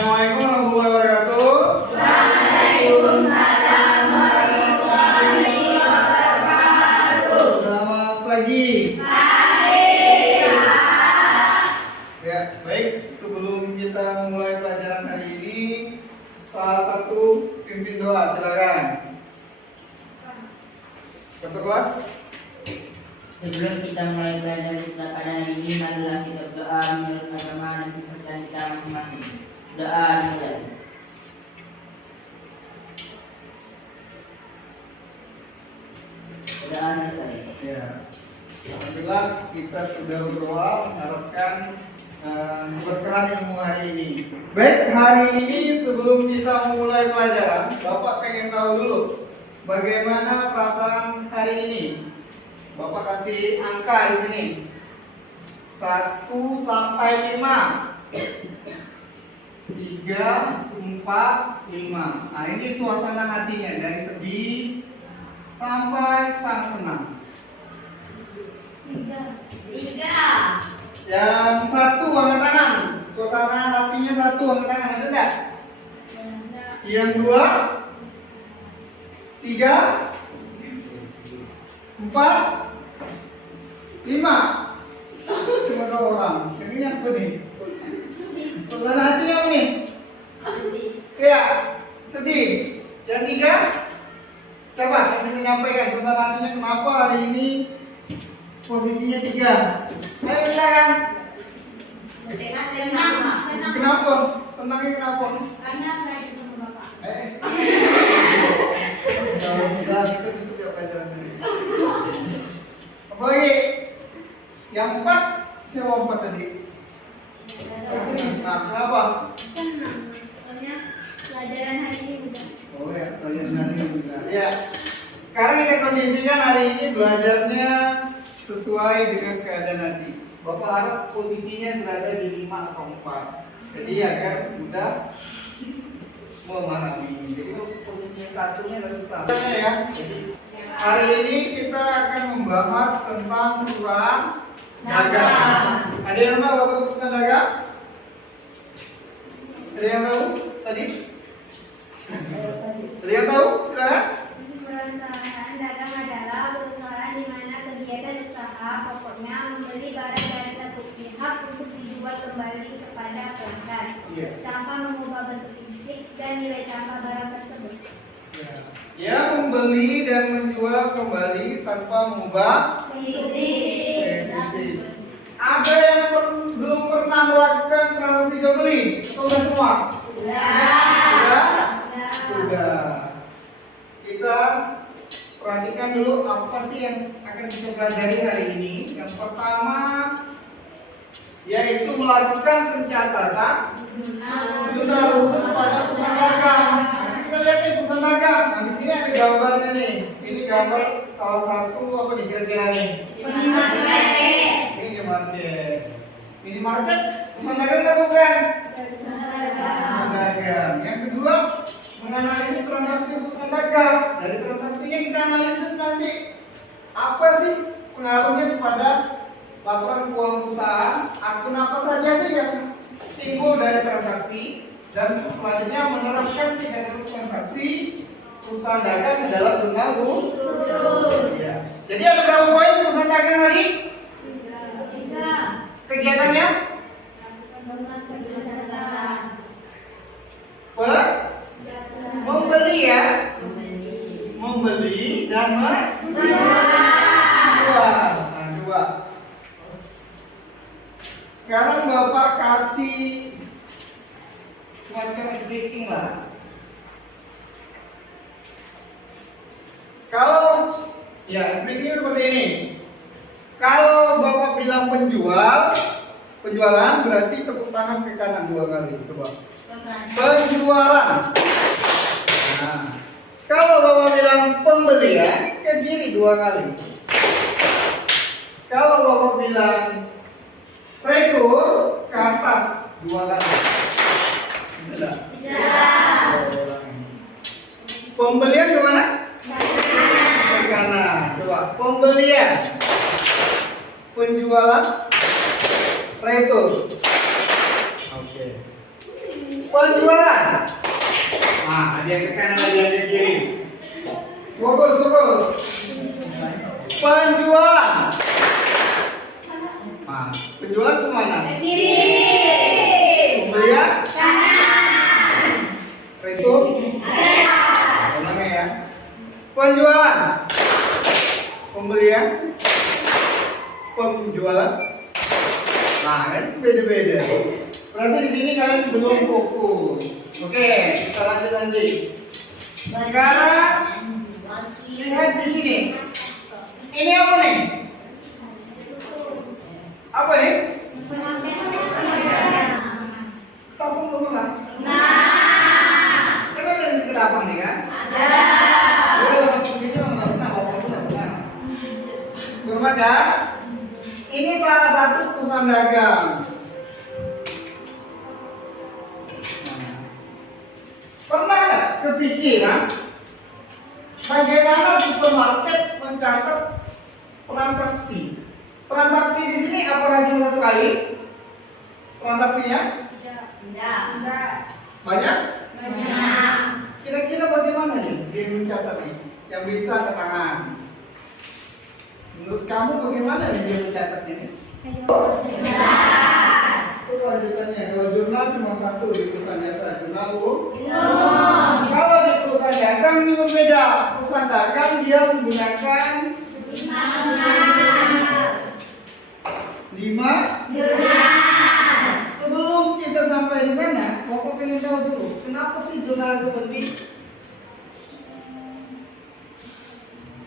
Assalamualaikum warahmatullahi wabarakatuh. Waalaikumsalam warahmatullahi wabarakatuh. Selamat pagi. Ya, baik. Sebelum kita mulai pelajaran hari ini, salah satu pimpin doa, silakan. Ketua kelas. Sebelum kita mulai belajar kita pada hari ini, marilah kita berdoa menurut agama dan kepercayaan kita masing-masing. Doa dimulai. Doa selesai. Ya. Alhamdulillah kita sudah berdoa mengharapkan keberkahan ilmu hari ini. Baik, hari ini sebelum kita mulai pelajaran, Bapak pengen tahu dulu bagaimana perasaan hari ini. Bapak kasih angka di sini 1 sampai 5. 3, 4, 5. Nah, ini suasana hatinya dari sedih sampai sangat senang. 3. Yang satu angkat tangan. Suasana hatinya satu angkat tangan, ada enggak? Yang 2, 3, 4, 5. Cuma 2 orang. Yang ini apa nih? Suasana hatinya apa nih? Kayak sedih. Yang 3, coba yang bisa nyampaikan suasana hatinya kenapa hari ini posisinya 3. Ayo silakan. Kenapa? Senangnya kenapa? Karena belajar sama Bapak. Kalau bisa kita tutup ya pelajaran ini. Apa lagi? Yang 4 siapa 4 tadi? Nah, kenapa? Senang. Soalnya pelajaran hari ini udah. Oh ya, pelajaran hari ini benar. Ya. Sekarang kita kondisikan hari ini belajarnya sesuai dengan keadaan hati. Bapak harap posisinya berada di 5 atau 4. Jadi agar mudah memahami. Jadi kalau posisi yang satunya agak susah. Ya. Jadi, hari ini kita akan membahas tentang perusahaan dagang. Ada yang tahu apa itu perusahaan dagang? Ada yang tahu tadi? Ada yang tahu? Silakan. Perusahaan dagang adalah perusahaan di mana kegiatan usaha pokoknya membeli barang dari satu pihak untuk dijual kembali kepada pelanggan tanpa mengubah bentuk fisik dan nilai tambah barang tersebut. Ya, membeli dan menjual kembali tanpa mengubah Fisik. Ada yang belum pernah melakukan transaksi jual beli? Atau sudah semua? Sudah? Sudah. Kita perhatikan dulu apa sih yang akan kita pelajari hari ini. Yang pertama yaitu melakukan pencatatan jurnal khusus pada perusahaan dagang. Nanti kita lihat nih perusahaan dagang. Nah, di sini ada gambarnya nih. Ini gambar salah satu apa nih kira-kira nih? Minimarket. Minimarket perusahaan dagang atau bukan? Perusahaan dagang. Yang kedua, menganalisis transaksi perusahaan dagang. Dari transaksinya kita analisis nanti apa sih pengaruhnya kepada laporan keuangan perusahaan, akun apa saja sih yang timbul dari transaksi, dan selanjutnya menerapkan 3 transaksi perusahaan dagang ke dalam jurnal khusus. Ya. Jadi ada berapa poin perusahaan dagang tadi? 3. Kegiatannya? Membeli ya, membeli dan menjual. Nah, coba. Sekarang Bapak kasih semacam breaking lah. Kalau ya breaking seperti ini. Kalau Bapak bilang penjualan berarti tepuk tangan ke kanan 2 kali. Coba. Penjualan. Nah, kalau Bapak bilang pembelian ke kiri 2 kali. Kalau Bapak bilang retur ke atas 2 kali. Bisa? Pembelian ke mana? Ke kanan. Coba pembelian. Penjualan retur. Oke. Penjualan. Nah, ada yang ke kanan, ada yang ke kiri. Fokus, fokus. Penjualan. Nah, penjualan kemana? Kiri. Pembelian? Kanan. Itu? Benar ya? Penjualan. Pembelian? Penjualan? Nah, kan beda-beda. Berarti di sini kalian belum fokus. Oke, kita lanjut lagi. Sekarang lihat di sini. Ini apa nih? Apa nih? Tapung rumah. Kan ada di kedapang nih kan? Hormat ya. Ini salah satu perusahaan dagang. Pernah nggak kepikiran bagaimana supermarket mencatat transaksi? Transaksi di sini apakah cuma satu kali? Transaksinya banyak? Kira-kira bagaimana nih dia mencatat nih? Yang bisa ke tangan. Menurut kamu bagaimana nih dia mencatat ini? Itu lanjutannya. Kalau jurnal cuma satu di perusahaan jasa, jurnal Bu. Kalau di perusahaan dagang ini berbeda. Perusahaan dagang dia menggunakan 5 Sebelum kita sampai di sana, Bapak pengen tahu dulu, kenapa sih jurnal itu penting?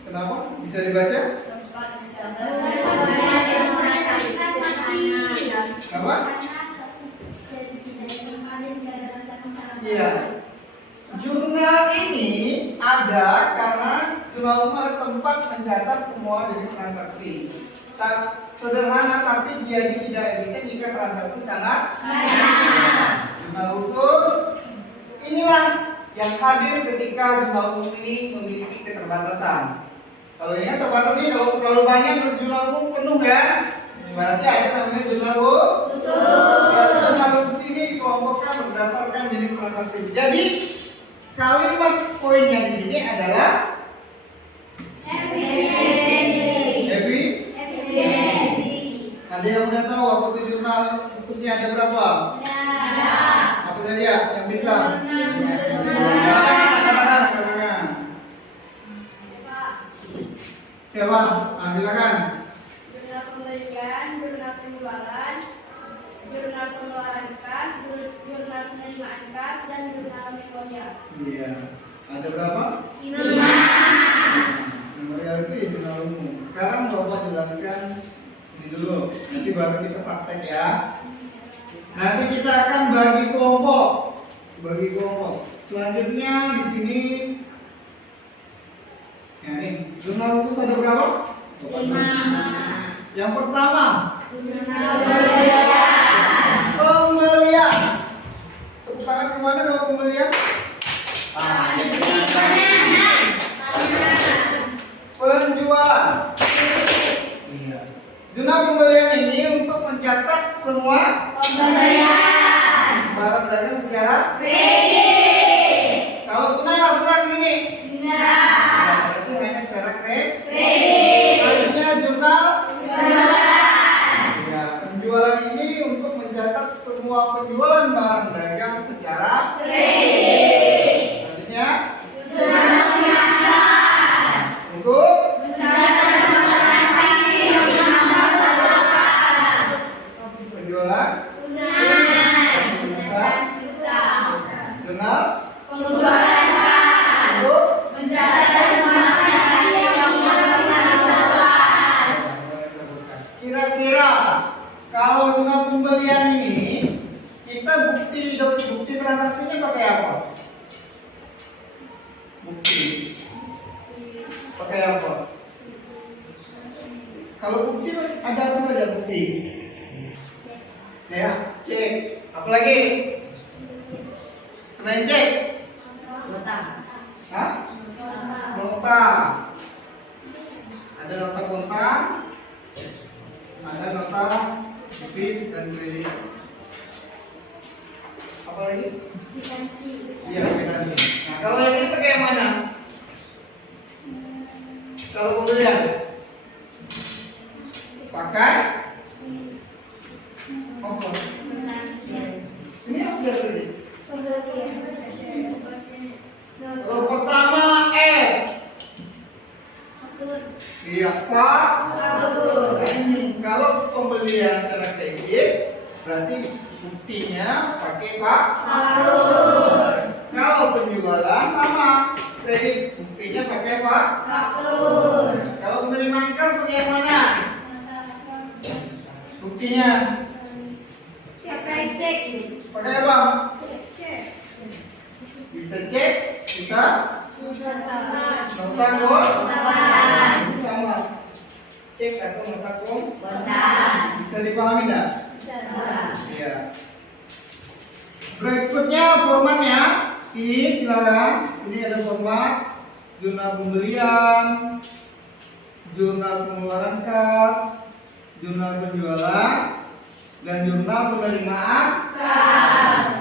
Kenapa? Bisa dibaca? Apa? Iya. Jurnal ini ada karena jurnal umum adalah tempat mencatat semua jenis transaksi. Sederhana tapi jadi tidak efisien jika transaksi sangat banyak. Jurnal khusus inilah yang hadir ketika jurnal umum ini memiliki keterbatasan. Kalau ini terbatas nih, kalau terlalu banyak terus jurnal umum penuh kan? Berarti ada namanya jurnal khusus. Jurnal khusus ini dikelompokkan berdasarkan jenis transaksi. Jadi kalimat poinnya di sini adalah Ada yang udah tahu apa tuh jurnal khususnya ada berapa? Apa saja yang bisa? Katakan. Siapa? Silakan. Jurnal pembelian, jurnal penjualan, jurnal pengeluaran kas, jurnal penerimaan kas, dan jurnal memorial. Iya. Ada berapa? 5. Memorial itu jurnal umum. Sekarang Bapak jelaskan ini dulu. Nanti baru kita praktek ya. Nanti kita akan bagi kelompok. Selanjutnya di sini. Ya nih, jurnal khusus ada berapa? 5. Yang pertama, pembelian. Tepuk tangan kemana kalau pembelian? Penjualan. Iya. Jurnal pembelian ini untuk mencatat semua Pembelian. barang dagang secara Kredit. kalau tunai langsung ke sini. Enggak. Berarti hanya secara kredit. Kredit. Selanjutnya jurnal Penjualan. ya, penjualan ini untuk mencatat semua penjualan barang dagang secara Kredit. selanjutnya Jurnal penjualan. untuk Mencatat transaksi yang dilakukan. penjualan jurnal Pengeluaran kas. untuk Mencatat semua transaksi yang dilakukan. kira-kira kalau jurnal pembelian ini kita bukti transaksinya pakai apa? Bukti pakai apa? Kalau bukti ada apa saja bukti? Ya, cek. Apalagi? Selain cek? Hah? Nota. Ada nota kontak, ada nota debit dan kredit. Apa lagi? Kwitansi. Iya, kwitansi. Nah, kalau yang ini pakai yang mana? Kalau pembelian pakai apa? Ini apa tadi? Kalau pertama iya Pak. Kalau pembelian secara kredit berarti buktinya pakai Pak. Kalau penjualan sama kredit buktinya pakai Pak. Kalau menerima kas pakai yang mana? Buktinya pakai apa? Bisa cek, bisa nota kontan. Sama cek atau nota kontan. Bisa dipahami enggak? Iya. Berikutnya formatnya ini silakan. Ini ada format jurnal pembelian, jurnal pengeluaran kas, jurnal penjualan, dan jurnal penerimaan kas.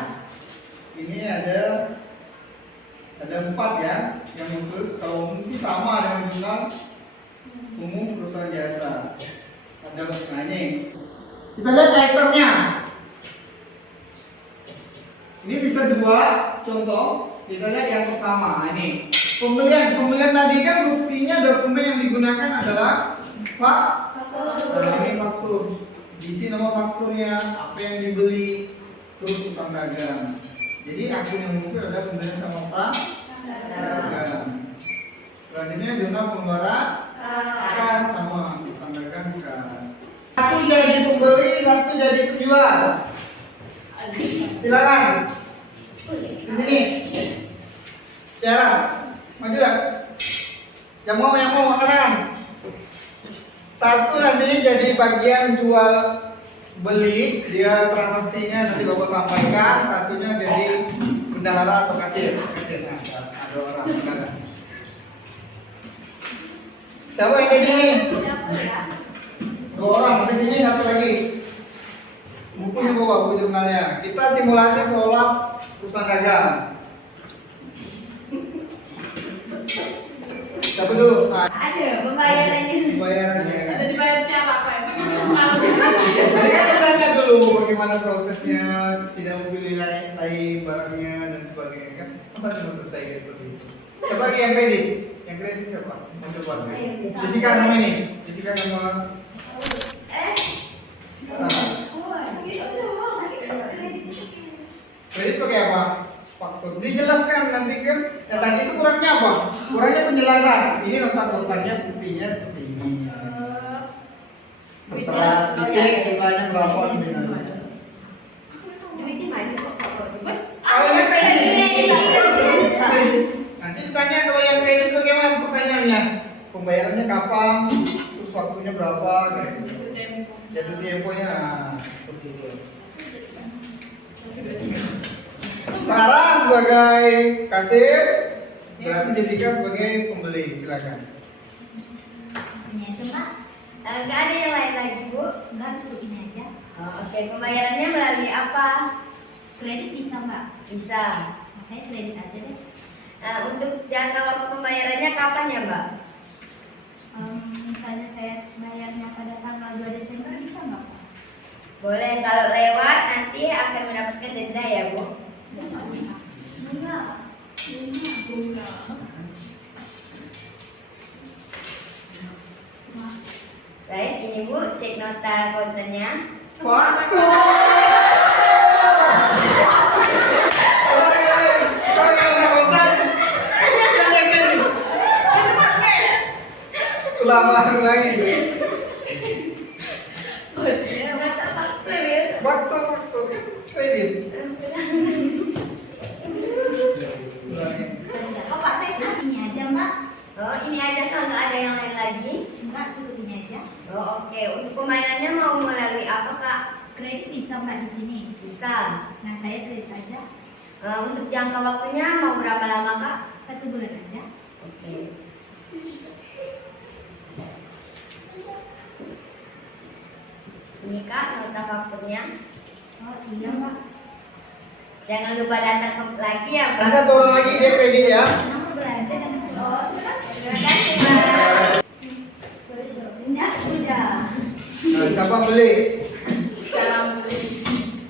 Ini ada 4 ya yang khusus. Kalau mungkin sama dengan jurnal umum perusahaan jasa. Ada ini. Kita lihat itemnya. Ini bisa 2 contoh. Kita lihat yang pertama. Ini pembelian tadi kan buktinya dokumen yang digunakan adalah Pak. Nah, ini faktur. Diisi nama fakturnya, apa yang dibeli, terus utang dagang. Jadi akun yang muncul adalah pembelian sama utang dagang. Selanjutnya jurnal pengeluaran kas sama utang dagang kas. Satu jadi pembeli, satu jadi penjual. Silakan. Di sini. Silakan. Maju ya. Yang mau angkat. Satu nanti jadi bagian jual beli, dia transaksinya nanti Bapak sampaikan. Satunya jadi bendahara atau kasir. Nah, ada orang bendahara. Siapa yang jadi ini? 2 orang. Di sini 1 lagi. Bukunya bawa, buku jurnalnya. Kita simulasi seolah perusahaan dagang. Siapa dulu? Ada pembayarannya. Pembayarannya. Ada dibayar siapa Pak? Tadi kan bertanya dulu bagaimana prosesnya, tidak memilih nilai barangnya dan sebagainya kan. Masa cuma selesai gitu seperti itu. Siapa lagi yang kredit? Yang kredit siapa? Mau coba? Jessica nama ini. Jessica nama. Kredit pakai apa? Faktur. Dijelaskan nanti kan. Ya tadi itu kurangnya apa? Kurangnya penjelasan. Ini nota kontannya buktinya seperti ini. Setelah dicek jumlahnya berapa nominalnya. Awalnya kredit. Nanti ditanya kalau yang kredit bagaimana pertanyaannya? Pembayarannya kapan? Terus waktunya berapa? Kayak gitu. Jatuh temponya seperti itu. Sarah sebagai kasir, berarti Jessica sebagai pembeli. Silakan. Ini aja Mbak. Nggak ada yang lain lagi Bu? Nggak, cukup ini aja. Oke, pembayarannya melalui apa? Kredit bisa Mbak? Bisa. Nah, saya kredit aja deh. Untuk jangka waktu pembayarannya kapan ya Mbak? Misalnya saya bayarnya pada tanggal 2 Desember bisa nggak Pak? Boleh, kalau lewat nanti akan mendapatkan denda ya Bu? Bunga. Baik, ini Bu, cek nota kontennya. Waktu. Ulang lagi. Waktu kredit. Oh Pak, saya ini aja Mbak. Oh ini aja, kalau nggak ada yang lain lagi? Enggak, cukup ini aja. Oh oke, untuk pembayarannya mau melalui apa Kak? Kredit bisa Mbak di sini? Bisa. Nah saya kredit aja. Untuk jangka waktunya mau berapa lama Kak? 1 bulan aja. Oke. Ini Kak, nota fakturnya. Oh iya Mbak. Jangan lupa datang lagi ya, Pak. Nah, satu orang lagi dia kredit ya. Nama belanja kan? Oh, terima kasih, Pak. Udah. Nah, siapa beli?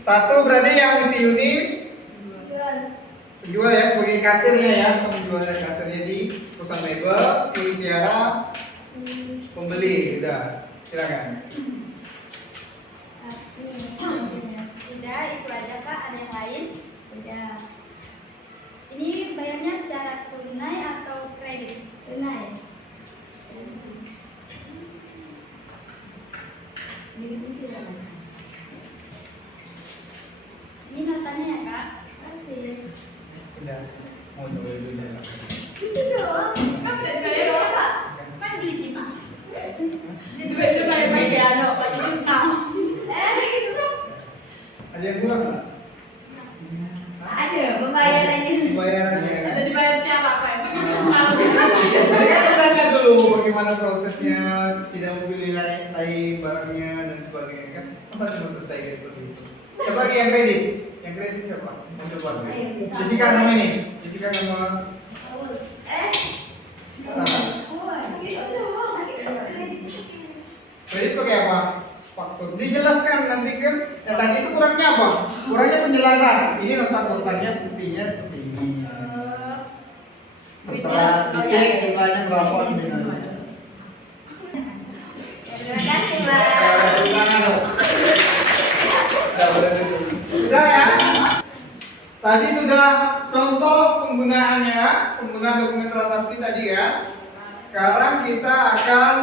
Satu berarti yang si Yuni penjual ya, sebagai kasirnya ya, penjual dan kasirnya di perusahaan mebel. Si Tiara pembeli. Udah, silakan. Udah, itu aja Pak. Ada yang lain? Udah. Ini bayarnya secara tunai atau kredit? Tunai. Ini notanya ya Kak. Kasih. Udah, mau coba dulu ya. Itu doang. Kan udah dibayar doang Pak. Kan duitnya Pak. Itu bayar ada Pak Cinta. Gitu dong. Ada yang kurang nggak? Ada pembayarannya. Pembayarannya kan? Ada dibayar tiap apa ya? Tadi kan kita tanya dulu bagaimana prosesnya, tidak memilih lain barangnya dan sebagainya kan? Masa cuma selesai kayak seperti itu? Coba yang kredit, siapa? Mau coba? Jessica nama ini, Jessica nama kredit pakai apa? Faktur. Dijelaskan nanti kan. Ya tadi itu kurangnya apa? Kurangnya penjelasan. Ini nota-notanya buktinya seperti ini. Setelah dicek jumlahnya berapa dengan Terima kasih Pak. Sudah ya. Tadi sudah contoh penggunaannya, penggunaan dokumen transaksi tadi ya. Sekarang kita akan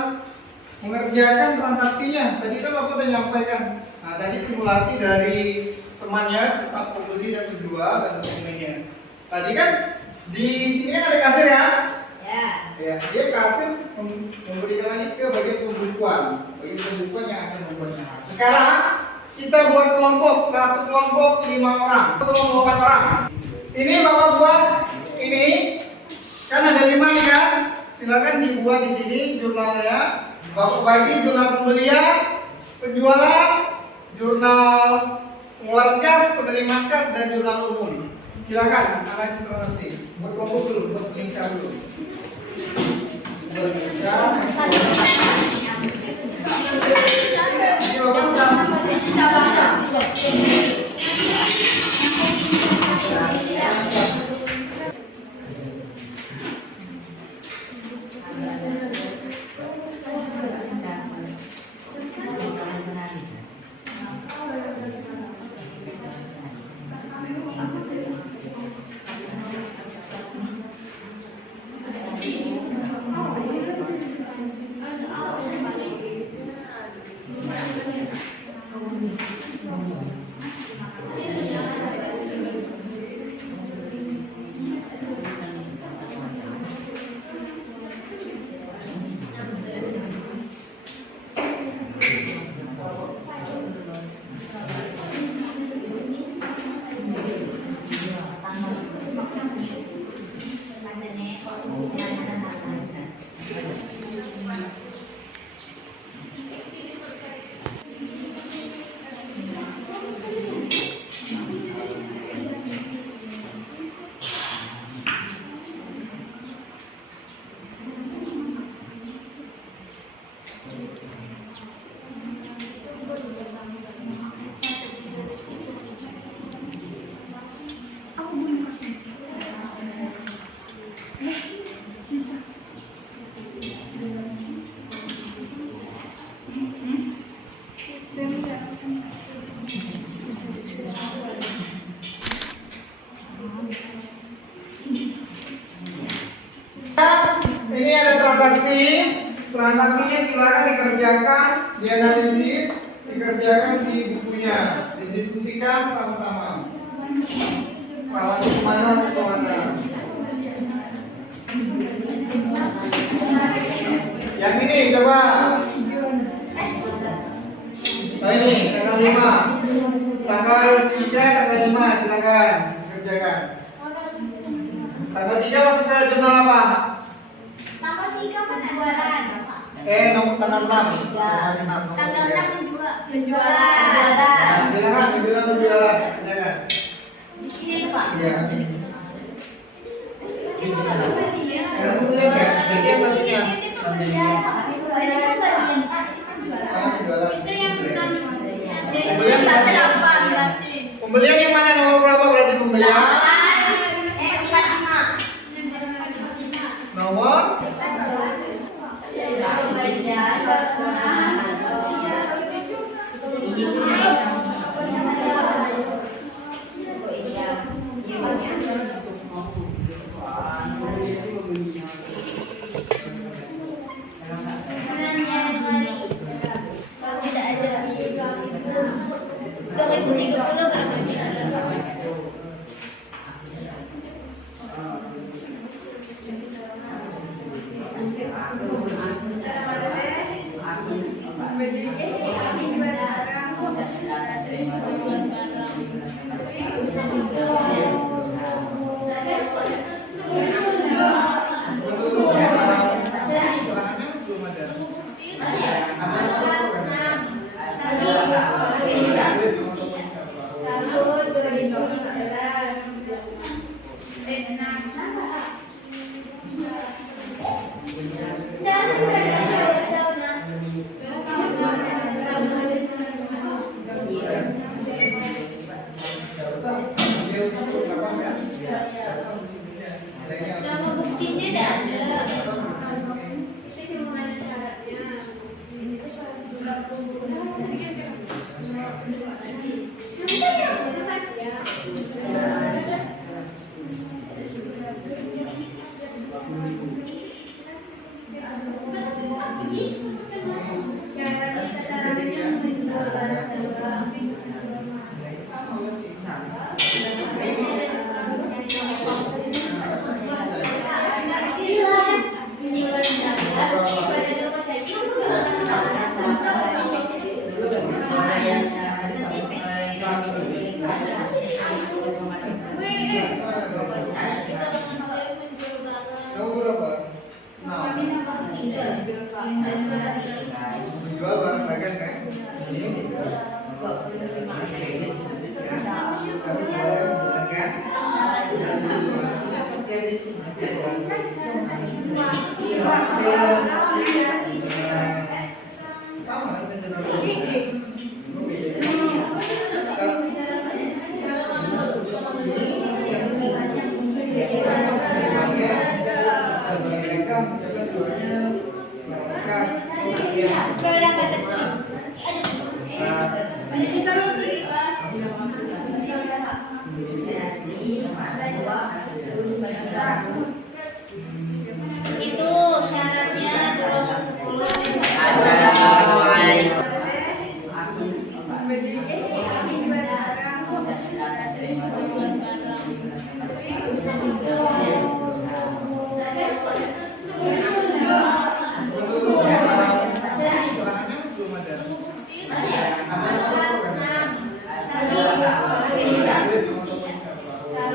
mengerjakan transaksinya. Tadi kan Bapak sudah menyampaikan. Nah, tadi simulasi dari temannya tentang pembeli dan penjual dan sebagainya. Tadi kan di sini kan ada kasir ya. Ya. Ya, dia kasir memberikan lagi ke bagian pembukuan. Bagian pembukuan yang akan membuatnya. Sekarang kita buat kelompok, satu kelompok 5 orang, satu kelompok 4 orang. Ini Bapak buat ini kan ada 5 nih kan. Silakan dibuat di sini jurnalnya. Bapak bagi jurnal pembelian, penjualan, jurnal pengeluaran kas, penerimaan kas, dan jurnal umum. Silakan analisis transaksi. Buat kelompok dulu, buat lingkar dulu. Buat lingkar. Ini Bapak udah. Ini ada transaksi. Transaksinya silakan dikerjakan, dianalisis, dikerjakan di bukunya, didiskusikan sama-sama. Kalau kemana atau kemana? Yang ini coba. Oh ini tanggal 5. Tanggal 3, tanggal 5 silakan kerjakan. Tanggal 3 masuk ke jurnal apa? Tanggal 3 penjualan. Tanggal 6. Tanggal 6 penjualan. Nah, silakan jurnal penjualan kerjakan. Di sini Pak. Iya. Yang pembelian ya, jadi yang satunya. Ah, jualan. Itu yang enam. Pembelian Berarti 8 berarti. Pembelian yang mana nomor berapa berarti pembelian? 45. Nomor Ini punya belum ada. Ada foto katanya. Tahun 2015. Nama buktinya tidak ada. Itu cuma ada syaratnya. Nanti yang berulang ya. Syaratnya keterangannya menjual barang dagang. Kamu berapa? Nah, menjual barang dagang kan? Ini dijual. Kamu jualan kan? Jadi sama kan Itu syaratnya 20. Assalamualaikum. belum ada. Ada foto katanya.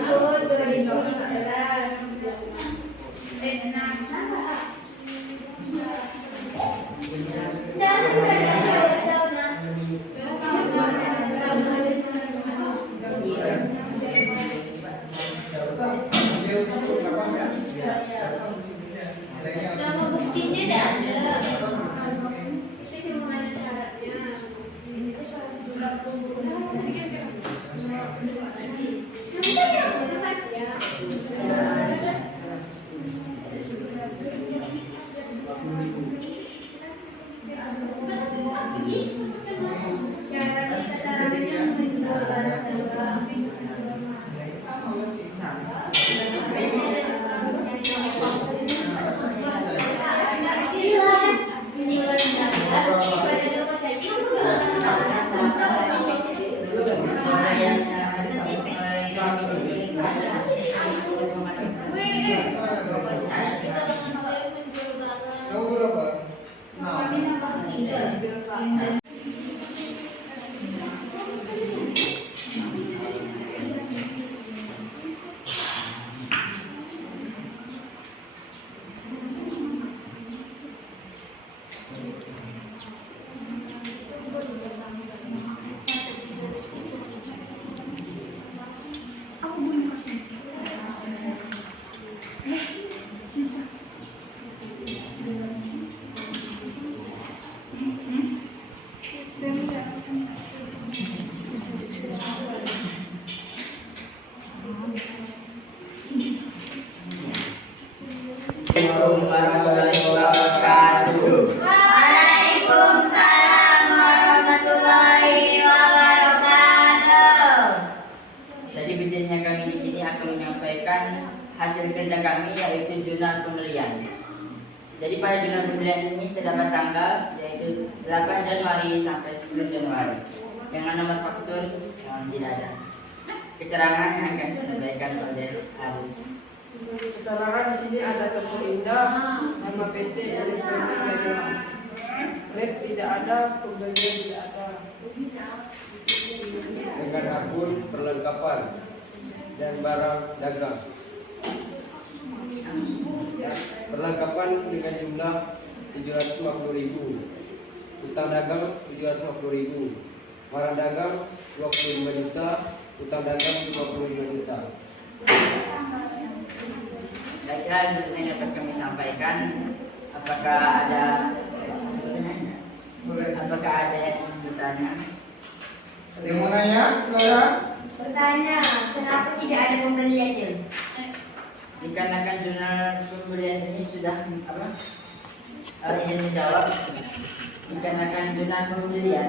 Tahun 2015. kami yaitu jurnal pembelian. Jadi pada jurnal pembelian ini terdapat tanggal yaitu 8 Januari sampai 10 Januari dengan nomor faktur yang tidak ada. Keterangan yang akan disampaikan oleh Ali. Keterangan di sini ada toko Indah, nama PT Elektronik Media. Lab tidak ada, pembelian tidak ada. Dengan akun perlengkapan dan barang dagang. Perlengkapan dengan jumlah 750.000, utang dagang 750.000, barang dagang 25 juta, utang dagang 55 juta. Kira-kira yang dapat kami sampaikan, apakah ada Boleh. apakah ada yang ingin bertanya? Ada yang mau nanya, saudara? Bertanya, kenapa tidak ada pembeliannya? Dikarenakan jurnal pembelian ini sudah apa? Izin menjawab. Dikarenakan jurnal pembelian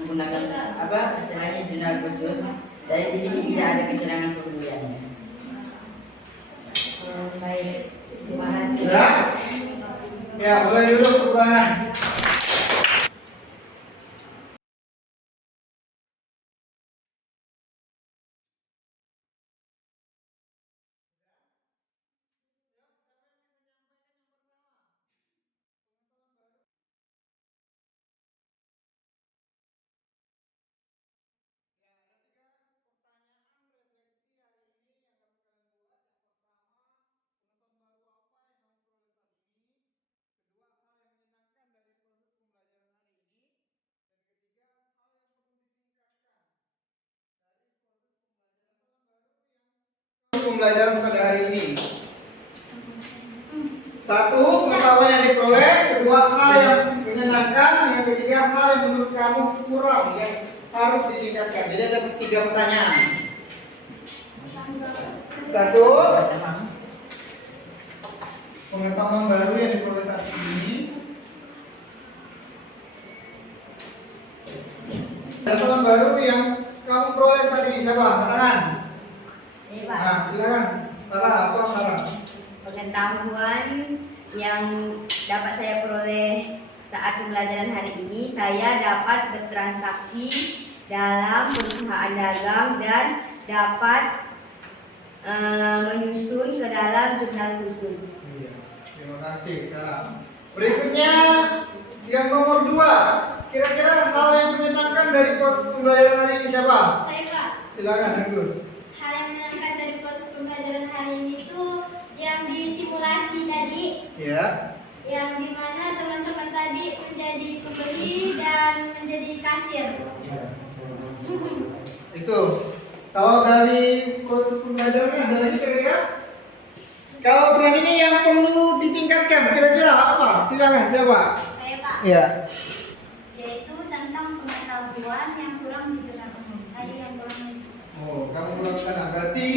menggunakan apa? Istilahnya jurnal khusus. Dari di sini tidak ada keterangan pembeliannya. Baik, terima kasih. Ya? Ya, boleh duduk pertanyaan. Pembelajaran pada hari ini. Satu, pengetahuan yang diperoleh. Kedua, hal yang menyenangkan. Yang ketiga, hal yang menurut kamu kurang yang harus ditingkatkan. Jadi ada 3 pertanyaan. Satu, pengetahuan baru yang diperoleh saat ini. Pengetahuan baru yang kamu peroleh saat ini. Siapa? Katakan. Nah, silakan. Salah apa salah? Pengetahuan yang dapat saya peroleh saat pembelajaran hari ini, saya dapat bertransaksi dalam perusahaan dagang dan dapat menyusun ke dalam jurnal khusus. Iya. Terima kasih. Salah. Berikutnya yang nomor 2. Kira-kira hal yang menyenangkan dari proses pembelajaran hari ini siapa? Saya Pak, Silakan Agus. hal yang menyenangkan dari proses pembelajaran hari ini itu yang disimulasi tadi, Ya. yang dimana teman-teman tadi menjadi pembeli dan menjadi kasir. Itu. Kalau dari proses pembelajarannya ada lagi kira-kira? Kalau dengan ini yang perlu ditingkatkan kira-kira apa? Silakan siapa? Saya Pak, Iya. yaitu tentang pengetahuan yang kurang di jurnal umum. Saya yang kurang. Oh, kamu kurang. Berarti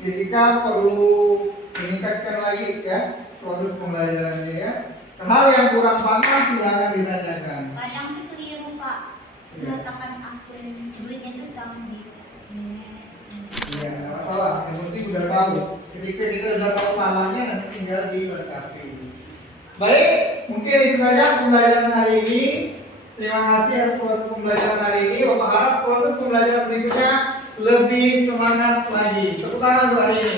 Jessica perlu meningkatkan lagi ya proses pembelajarannya ya. Hal yang kurang paham silakan ditanyakan. Kadang itu keliru Pak, Iya. meletakkan akun duitnya itu tahu di Iya, nggak masalah. Yang penting udah tahu. Ketika kita udah tahu salahnya, nanti tinggal dilengkapi. Baik, mungkin itu saja pembelajaran hari ini. Terima kasih atas proses pembelajaran hari ini. Bapak harap proses pembelajaran berikutnya lebih semangat lagi. Tepuk tangan untuk hari ini.